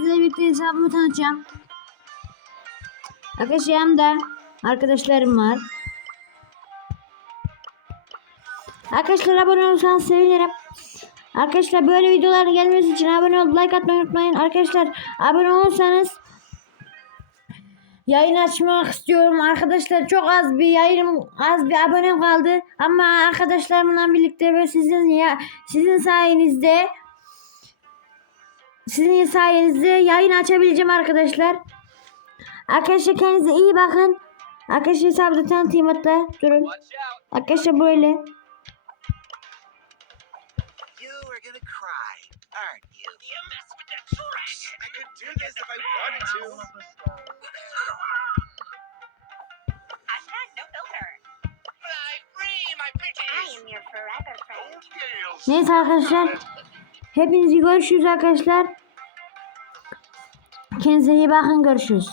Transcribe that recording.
Size birlikte hesabımı tanıtacağım. Arkadaşlar yanımda arkadaşlarım var. Arkadaşlar abone olursanız sevinirim. Arkadaşlar böyle videoların gelmesi için abone olup like atmayı unutmayın. Arkadaşlar abone olursanız yayın açmak istiyorum. Arkadaşlar çok az bir abonem kaldı. Ama arkadaşlarımla birlikte ve sizin sayenizde yayın açabileceğim arkadaşlar. Arkadaşlar kendinize iyi bakın. Arkadaşlar hesabı tanıtayım hatta. Durun. Arkadaşlar böyle. Neyse arkadaşlar. Hepinizi görüşürüz arkadaşlar. Kendinize iyi bakın, görüşürüz.